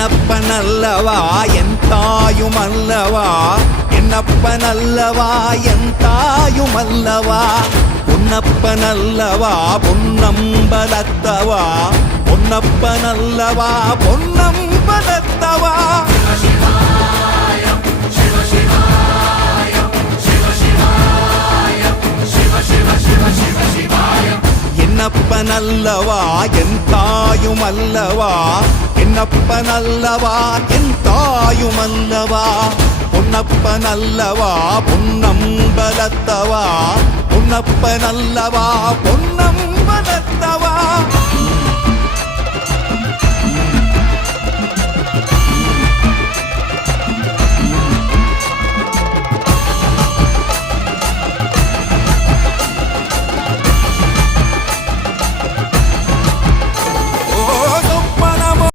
என்னப்பனல்லவா என் தாயுமல்லவா, என்னப்பனல்லவா என் தாயுமல்லவா, பொன்னப்பனல்லவா பொன்னம்பலத்தவா, பொன்னப்பனல்லவா பொன்னம்பலத்தவா. என்னப்பனல்லவா என் தாயுமல்லவா, என்னப்பனல்லவா என் தாயுமல்லவா, பொன்னப்பனல்லவா பொன்னம்பலத்தவா, பொன்னப்பனல்லவா பொன்னம்பலத்தவா.